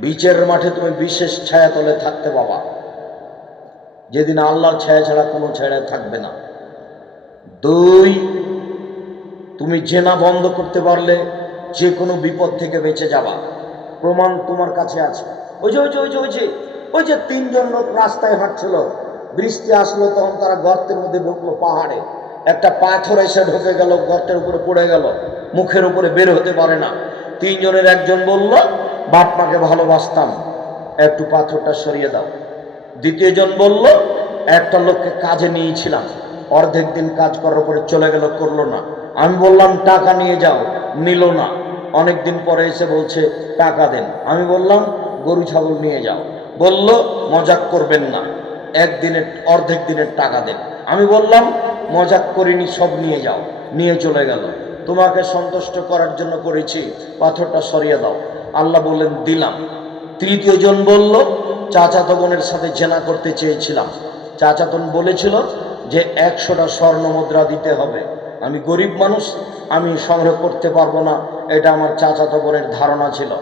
বিচের মাঠে তুমি বিশেষ ছায়া তলে থাকতে বাবা যেদিন আল্লাহর ছায়া ছাড়া কোনো ছায়া থাকবে না। দুই, তুমি জেনা বন্ধ করতে পারলে যে কোনো বিপদ থেকে বেঁচে যাবা। প্রমাণ তোমার কাছে আছে। ওই যে ওই যে ওই যে ওই যে ওই যে তিনজন লোক রাস্তায় হাঁটছিল। বৃষ্টি আসলো, তখন তারা গর্তের মধ্যে ঢুকলো পাহাড়ে। একটা পাথর এসে ঢুকে গেল, গর্তের উপরে পড়ে গেল। মুখের উপরে বের হতে পারে না। তিনজনের একজন বলল বাপ মাকে ভালোবাসতাম। একটু পাথরটা সরিয়ে দাও। দ্বিতীয়জন বলল, একটা লোককে কাজে নিয়েছিলাম। অর্ধেক দিন কাজ করার পরে চলে গেল, করল না। আমি বললাম, টাকা নিয়ে যাও। নিল না। অনেক দিন পরে এসে বলছে, টাকা দেন। আমি বললাম, গরু, ছাগল নিয়ে যাও। বলল, মজাক করবেন না। একদিনের অর্ধেক দিনের টাকা দেন। আমি বললাম, মজাক করিনি, সব নিয়ে যাও। নিয়ে চলে গেল। তোমাকে সন্তুষ্ট করার জন্য করেছি। পাথরটা সরিয়ে দাও। আল্লাহ বললেন, দিলাম। তৃতীয় জন বলল, চাচাতো বোনের সাথে জেনা করতে চেয়েছিলাম। চাচাতন বলেছিল যে, একশোটা স্বর্ণ মুদ্রা দিতে হবে। আমি গরিব মানুষ, আমি সংগ্রহ করতে পারব না। এটা আমার চাচাতো বোনের ধারণা ছিল।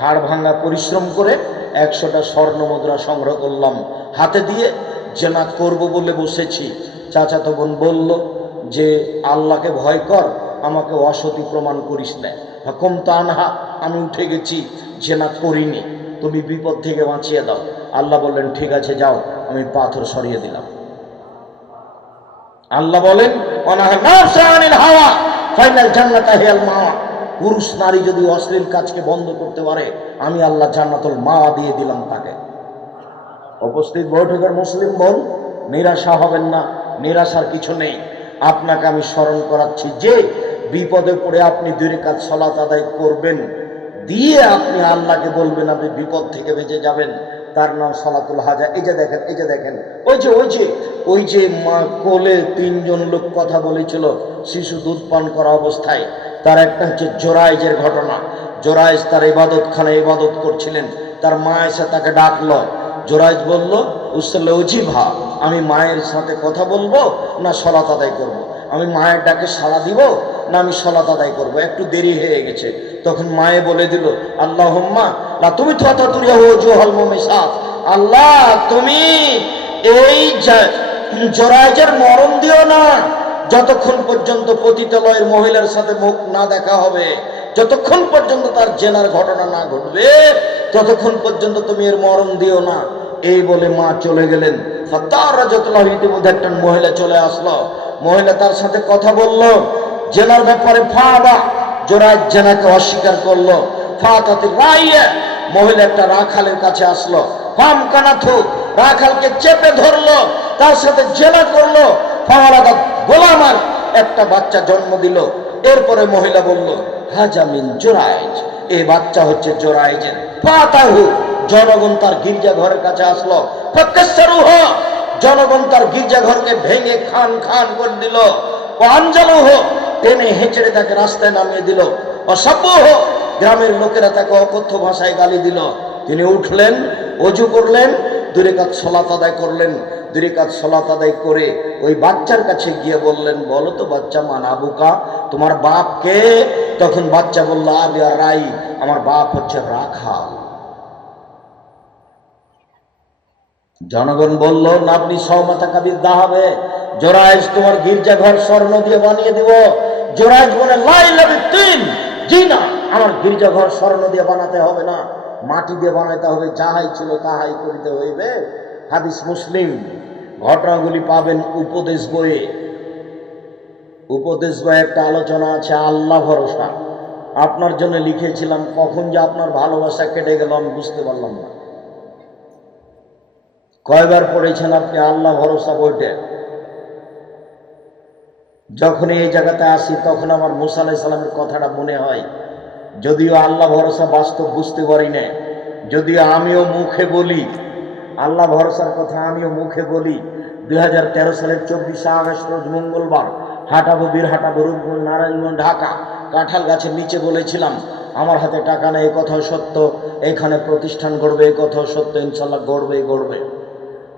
হাড় ভাঙা পরিশ্রম করে একশোটা স্বর্ণ মুদ্রা সংগ্রহ করলাম। হাতে দিয়ে জেনা করব বলে বসেছি। চাচাতো বোন বলল যে, আল্লাহকে ভয় কর, আমাকে অসতি প্রমাণ করিস না। হকম তানহা আমি উঠে গেছি, জেনা করিনি। তুমি বিপদ থেকে বাঁচিয়ে দাও। আল্লাহ বললেন, ঠিক আছে, যাও, আমি পাথর সরিয়ে দিলাম। আল্লাহ বলেন হাওয়া, ফাইনাল হিয়াল মাওয়া। পুরুষ, নারী যদি অশ্লীল কাজকে বন্ধ করতে পারে, আমি আল্লাহ জান্নাতুল মাওয়া দিয়ে দিলাম তাকে। উপস্থিত বৈঠকের মুসলিম বোন, নিরাশা হবেন না, নিরাশার কিছু নেই। আপনাকে আমি স্মরণ করাচ্ছি যে বিপদে পড়ে আপনি দুই কাজ সলাত আদায় করবেন, দিয়ে আপনি আল্লাহকে বলবেন, আপনি বিপদ থেকে বেঁচে যাবেন। তার নাম সলাতুল হাজা। এই যে দেখেন, এই যে দেখেন, ওই যে ওই যে ওই যে মা কোলে তিনজন লোক কথা বলেছিল, শিশু দুধ পান করা অবস্থায়। তার একটা হচ্ছে জোরাইজের ঘটনা। জোরাইজ তার ইবাদতখানে ইবাদত করছিলেন। তার মা এসে তাকে ডাকলো। জোরাইজ বলল, উসলে উজিভা আমি মায়ের সাথে কথা বলব না সলাত আদায় করব। আমি মায়ের ডাকে সাড়া দিব? না আমি সলাত আদায় করব। একটু দেরি হয়ে গেছে। তখন মায়ে বলে দিল আল্লাহ না তুমি আল্লাহ, তুমি এই জা- জোরাইজের মরণ দিও না। যতক্ষণ পর্যন্ত পতিতালয়ের মহিলার সাথে মুখ না দেখা হবে, যতক্ষণ পর্যন্ত তার জেনার ঘটনা না ঘটবে, ততক্ষণ পর্যন্ত তুমি এর মরণ দিও না। এই বলে মা চলে গেলেন। তার রাজতলাহ ইতিমধ্যে একটা মহিলা চলে আসলো। মহিলা তার সাথে কথা বলল জেনার ব্যাপারে ফা বা জোরায় জেনাকে অস্বীকার করল। ফা তাতে মহিলা একটা রাখালের কাছে আসলো। ফাম কানাথু, রাখালকে চেপে ধরলো। তার সাথে জেনা করল। ফাওয়ালাদা গোলামার একটা বাচ্চা জন্ম দিল। এরপরে মহিলা বলল হাজামিন জোরাইজ, এই বাচ্চা হচ্ছে জোরাইজের ফাতাহু। জনগণ তার গির্জা ঘরের কাছে আসলো। ফকেশ্বরুহ জনগণ তার গির্জা ঘরকে ভেঙে খান খান করে দিল। আঞ্জালুহ টেনে হেঁচড়ে তাকে রাস্তায় নামিয়ে দিল। অসভ্য! গ্রামের লোকেরা তাকে অকথ্য ভাষায় গালি দিল। তিনি উঠলেন, অজু করলেন দূরে কাজ সলাত আদায় করলেন। দূরে কাজ সলাত আদায় করে ওই বাচ্চার কাছে গিয়ে বললেন, বলো তো বাচ্চা মানাবুকা তোমার বাপ কে? তখন বাচ্চা বলল আবিয়া রাই, আমার বাপ হচ্ছে রাখাল। জনগণ বলল না আপনি কাবির দা হবে জোরাইজ তোমার গির্জা ঘর স্বর্ণ দিয়ে বানিয়ে দিব। জোরাইজ বলে, লাই লাভি তিন জি না আমার গির্জা ঘর স্বর্ণ দিয়ে বানাতে হবে না, মাটি দিয়ে বানাতে হবে, যাহাই ছিল তাহাই করিতে হইবে। হাদিস মুসলিম, ঘটনাগুলি পাবেন উপদেশ বইয়ে। উপদেশ বইয়ে একটা আলোচনা আছে, আল্লাহ ভরসা। আপনার জন্য লিখেছিলাম, কখন যে আপনার ভালোবাসা কেটে গেল আমি বুঝতে পারলাম না। কয়বার পড়েছেন আপনি আল্লাহ ভরসা বইটে যখন এই জায়গাতে আসি, তখন আমার মুসা আলাহ সাল্লামের কথাটা মনে হয়। যদিও আল্লাহ ভরসা বাস্তব বুঝতে পারি না যদিও আমিও মুখে বলি, আল্লাহ ভরসার কথা আমিও মুখে বলি দু হাজার তেরো সালের চব্বিশে আগস্ট, রোজ মঙ্গলবার হাঁটাবো বীরহাটা রূপগঞ্জ, নারায়ণগঞ্জ, ঢাকা, কাঁঠাল গাছের নিচে বলেছিলাম, আমার হাতে টাকা নেই, এই কথাও সত্য, এখানে প্রতিষ্ঠান গড়বে, এই কথাও সত্য, ইনশাল্লাহ গড়বে গড়বে।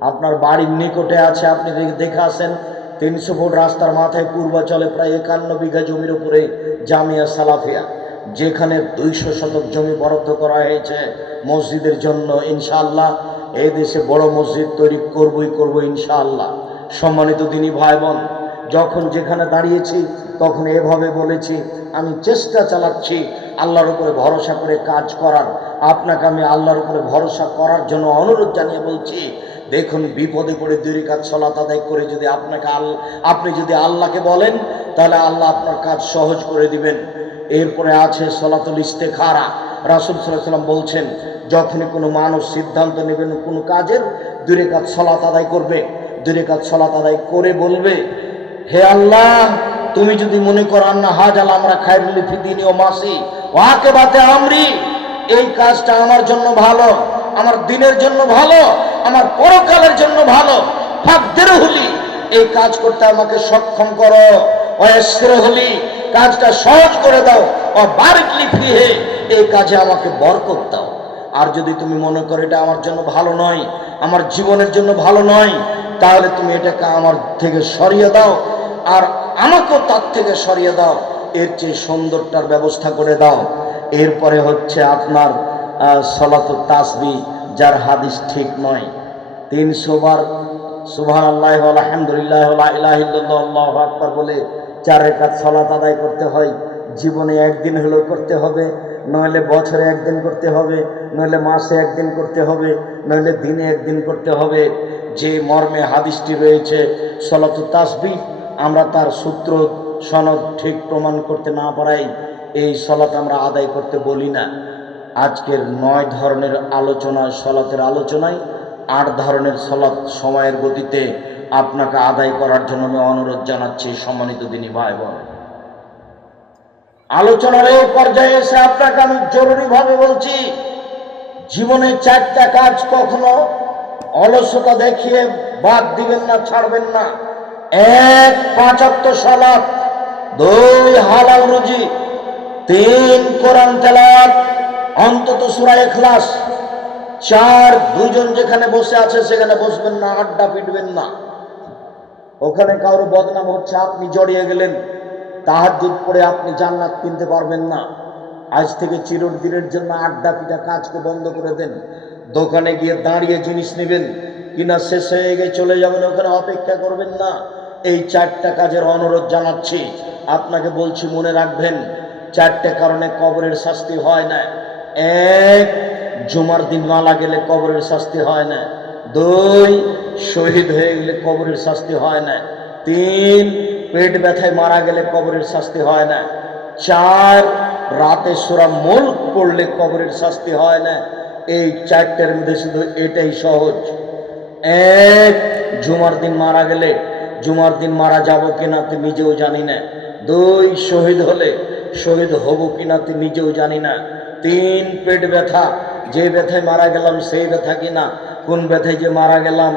আপনার বাড়ির নিকটে আছে, আপনি দেখে আসেন তিনশো ফুট রাস্তার মাথায় পূর্বাচলে প্রায় একান্ন বিঘা জমির উপরে জামিয়া সালাফিয়া, যেখানে দুইশো শতক জমি বরাদ্দ করা হয়েছে। মসজিদের জন্য ইনশাআল্লাহ, এ দেশে বড় মসজিদ তৈরি করবই করব ইনশাআল্লাহ। সম্মানিত দিনী ভাই বোন যখন যেখানে দাঁড়িয়েছি, তখন এভাবে বলেছি, আমি চেষ্টা চালাচ্ছি আল্লাহর উপরে ভরসা করে কাজ করার। আপনাকে আমি আল্লাহর উপরে ভরসা করার জন্য অনুরোধ জানিয়ে বলছি, দেখুন, বিপদে পড়ে দুই কাজ সলাত আদায় করে যদি আপনাকে আল, আপনি যদি আল্লাহকে বলেন, তাহলে আল্লাহ আপনার কাজ সহজ করে দিবেন। এরপরে আছে সলাতুল ইস্তেখারা। রাসুল সাল্লাম বলছেন, যখনই কোনো মানুষ সিদ্ধান্ত নেবেন কোনো কাজের দূরে কাজ সলাত আদায় করবে। দূরে কাজ সলাত আদায় করে বলবে, হে আল্লাহ তুমি যদি মনে করো, আন্না হাজাল আমরা খাইরুলি ফিদিনী ও মাসি ওয়াকে বাতে আমরি, এই কাজটা আমার জন্য ভালো, আমার দিনের জন্য ভালো, আমার পরকালের জন্য ভালো, ফাকদের হলি, এই কাজ করতে আমাকে সক্ষম করো অয়েসের হলি, কাজটা সহজ করে দাও, ও বারিকলি ফিহে এই কাজে আমাকে বরকত দাও। আর যদি তুমি মনে করো, এটা আমার জন্য ভালো নয়, আমার জীবনের জন্য ভালো নয়, তাহলে তুমি এটাকে আমার থেকে সরিয়ে দাও। আর আমাকেও তার থেকে সরিয়ে দাও, এর চেয়ে সুন্দরটার ব্যবস্থা করে দাও। এরপরে হচ্ছে আপনার সলাত তাসবি, যার হাদিস ঠিক নয়। তিনশো বার সুবহান আল্লাহ আলহামদুলিল্লাহ আকবর বলে চার রেখাত সলাত আদায় করতে হয়। জীবনে একদিন হলেও করতে হবে, নইলে বছরে একদিন করতে হবে, নইলে মাসে একদিন করতে হবে, নইলে দিনে একদিন করতে হবে। যে মর্মে হাদিসটি রয়েছে, সলাত তাসবি আমরা তার সূত্র, সনদ ঠিক প্রমাণ করতে না পারাই এই সলাত আমরা আদায় করতে বলি না। আজকের নয় ধরনের আলোচনা সলাতের আলোচনায়, আট ধরনের সলাৎ সময়ের গতিতে আপনাকে আদায় করার জন্য আমি অনুরোধ জানাচ্ছি সম্মানিত দিনী ভাই বোন আলোচনার এই পর্যায়ে এসে আপনাকে আমি জরুরিভাবে বলছি, জীবনে চারটা কাজ কখনো অলসতা দেখিয়ে বাদ দিবেন না, ছাড়বেন না। এক পাঁচাত্ত সলাপ দুই হালাল রুজি, তিন কোরআন তেলাওয়াত, অন্তত সূরা ইখলাস। চার দুজন যেখানে বসে আছে সেখানে বসবেন না, আড্ডা পিটবেন না। ওখানে কারও বদনাম হচ্ছে, আপনি জড়িয়ে গেলেন, তাহাজ্জুদ পড়ে আপনি জান্নাত কিনতে পারবেন না। আজ থেকে চিরদিনের জন্য আড্ডা পিটা কাজকে বন্ধ করে দেন। দোকানে গিয়ে দাঁড়িয়ে জিনিস নেবেন, কিনা শেষ হয়ে গিয়ে চলে যাবেন, ওখানে অপেক্ষা করবেন না। এই চারটা কাজের অনুরোধ জানাচ্ছি। আপনাকে বলছি, মনে রাখবেন, চারটে কারণে কবরের শাস্তি হয় না। এক, জুমার দিন মালা গেলে কবরের শাস্তি হয় না। দুই, শহীদ হয়ে গেলে কবরের শাস্তি হয় না। তিন, পেট ব্যথায় মারা গেলে কবরের শাস্তি হয় না। চার, রাতে সোরা মুল্ক পড়লে কবরের শাস্তি হয় না। এই চারটের মধ্যে শুধু এটাই সহজ। এক, জুমার দিন মারা গেলে জুমার দিন মারা যাব কিনা তুই নিজেও জানি না। দুই শহীদ হলে শহীদ হব কিনা তুই নিজেও জানি না। তিন পেট ব্যথা, যে ব্যথায় মারা গেলাম সেই ব্যথা কিনা? কোন ব্যথায় যে মারা গেলাম